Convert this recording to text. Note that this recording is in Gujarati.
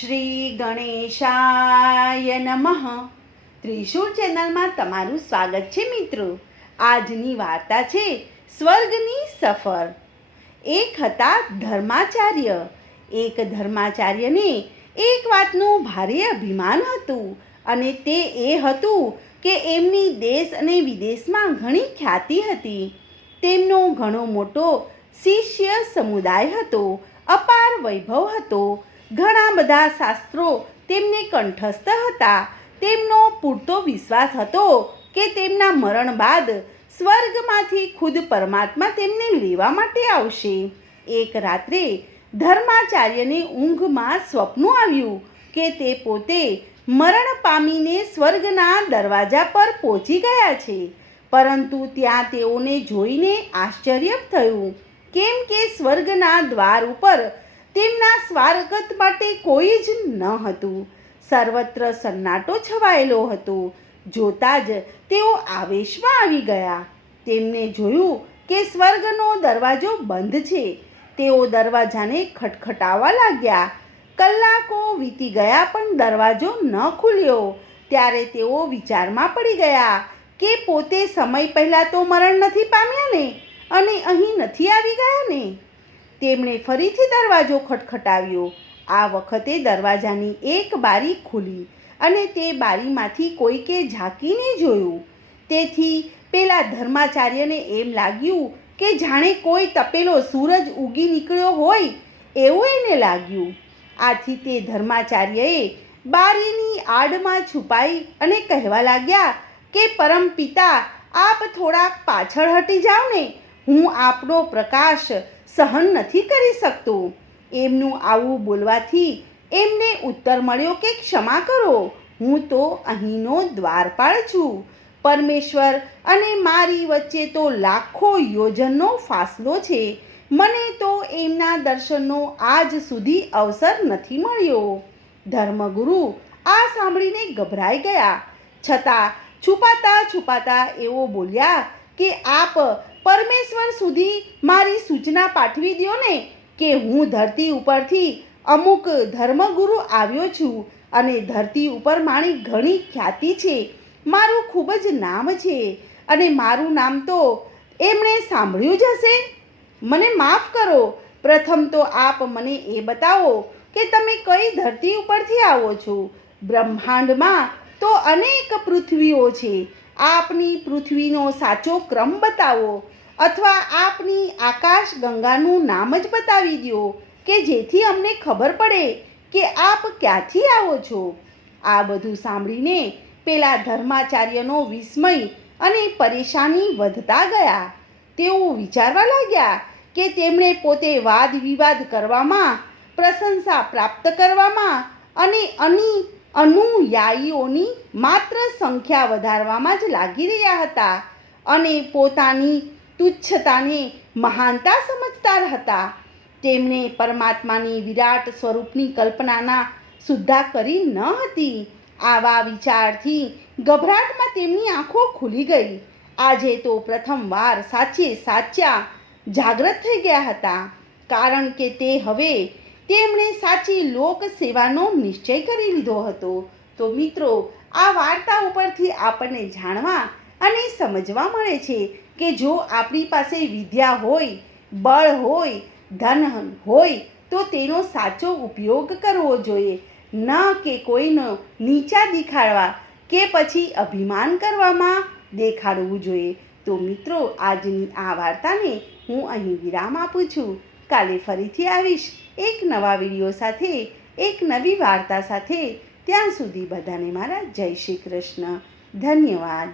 શ્રી ગણેશાય નમઃ. ત્રિશુર ચેનલમાં તમારું સ્વાગત છે મિત્રો. આજની વાર્તા છે સ્વર્ગની સફર. એક હતા ધર્માચાર્ય. એક ધર્માચાર્યને એક વાતનું ભારે અભિમાન હતું અને તે એ હતું કે એમની દેશ અને વિદેશમાં ઘણી ખ્યાતિ હતી. તેમનો ઘણો મોટો શિષ્ય સમુદાય હતો, અપાર વૈભવ હતો ઘણા બધા શાસ્ત્રો તેમને કંઠસ્થ હતા. તેમનો પૂરતો વિશ્વાસ હતો કે તેમના મરણ બાદ સ્વર્ગમાંથી ખુદ પરમાત્મા તેમને લેવા માટે આવશે. એક રાત્રે ધર્માચાર્યને ઊંઘમાં સ્વપ્ન આવ્યું કે તે પોતે મરણ પામીને સ્વર્ગના દરવાજા પર પહોંચી ગયા છે. પરંતુ ત્યાં તેઓને જોઈને આશ્ચર્ય થયું. કેમ કે સ્વર્ગના દ્વાર ઉપર તેમના સ્વાગત માટે કોઈ જ ન હતું. સર્વત્ર સન્નાટો છવાયેલો હતો. જોતા જ તેઓ આવેશમાં આવી ગયા. તેમને જોયું કે સ્વર્ગનો દરવાજો બંધ છે. તેઓ દરવાજાને ખટખટાવા લાગ્યા. કલાકો વીતી ગયા પણ દરવાજો ન ખુલ્યો. ત્યારે તેઓ વિચારમાં પડી ગયા કે પોતે સમય પહેલાં તો મરણ નથી પામ્યા ને? અને અહીં નથી આવી ગયા ને? તેમણે ફરીથી દરવાજો ખટખટાવ્યો. આ વખતે દરવાજાની એક બારી ખુલી અને તે બારીમાંથી કોઈકે ઝાંકીને જોયું. તેથી પેલા ધર્માચાર્યને એમ લાગ્યું કે જાણે કોઈ તપેલો સૂરજ ઉગી નીકળ્યો હોય એવું એને લાગ્યું. આથી તે ધર્માચાર્યએ બારીની આડમાં છુપાઈ અને કહેવા લાગ્યા કે, પરમ પિતા, આપ થોડાક પાછળ હટી જાઓ ને. હું આપનો પ્રકાશ સહન નથી કરી શકતો. એમનું આવું બોલવાથી એમને ઉત્તર મળ્યો કે ક્ષમા કરો. હું તો અહીંનો દ્વારપાળ છું. પરમેશ્વર અને મારી વચ્ચે તો લાખો યોજનનો ફાસલો છે. મને તો એમના દર્શનનો આજ સુધી અવસર નથી મળ્યો. ધર્મગુરુ આ સાંભળીને ગભરાઈ ગયા. છતાં છુપાતા છુપાતા એવો બોલ્યા કે, આપ પરમેશ્વર સુધી મારી સૂચના પાઠવી દો ને કે હું ધરતી ઉપરથી અમુક ધર્મગુરુ આવ્યો છું અને ધરતી ઉપર મારી ઘણી ખ્યાતિ છે. મારું ખૂબ જ નામ છે અને મારું નામ તો એમણે સાંભળ્યું જ હશે. મને માફ કરો. પ્રથમ તો આપ મને એ બતાવો કે તમે કઈ ધરતી ઉપરથી આવો છો. બ્રહ્માંડમાં તો અનેક પૃથ્વીઓ છે. આપની પૃથ્વીનો સાચો ક્રમ બતાવો અથવા આપની આકાશ ગંગાનું નામ જ બતાવી દો કે જેથી અમને ખબર પડે કે આપ ક્યાંથી આવો છો. આ બધું સાંભળીને પેલા ધર્માચાર્યનો વિસ્મય અને પરેશાની વધતા ગયા. તેઓ વિચારવા લાગ્યા કે તેમણે પોતે વાદ વિવાદ કરવામાં, પ્રશંસા પ્રાપ્ત કરવામાં અને અની અનુયાયીઓની માત્ર સંખ્યા વધારવામાં જ લાગી રહ્યા હતા અને પોતાની તુચ્છતાને મહાનતા સમજતા હતા. તેમણે પરમાત્માની વિરાટ સ્વરૂપની કલ્પનાના સુદ્ધા કરી ન હતી. આવા વિચારથી ગભરાટમાં તેમની આંખો ખુલી ગઈ. આજે તો પ્રથમવાર સાચે સાચા જાગૃત થઈ ગયા હતા. કારણ કે તે હવે તેમણે સાચી લોક સેવાનો નિશ્ચય કરી લીધો હતો. તો મિત્રો, આ વાર્તા ઉપરથી આપણને જાણવા અને સમજવા મળે છે કે જો આપણી પાસે વિદ્યા હોય, બળ હોય, ધન હોય, તો તેનો સાચો ઉપયોગ કરવો જોઈએ. ન કે કોઈનો નીચા દેખાડવા કે પછી અભિમાન કરવામાં દેખાડવું જોઈએ. તો મિત્રો, આજની આ વાર્તાને હું અહીં વિરામ આપું છું. કાલે ફરીથી આવીશ. એક નવા વીડિયો સાથે, એક નવી વાર્તા સાથે. ત્યાં સુધી બધાને મારા જય શ્રી કૃષ્ણ. ધન્યવાદ.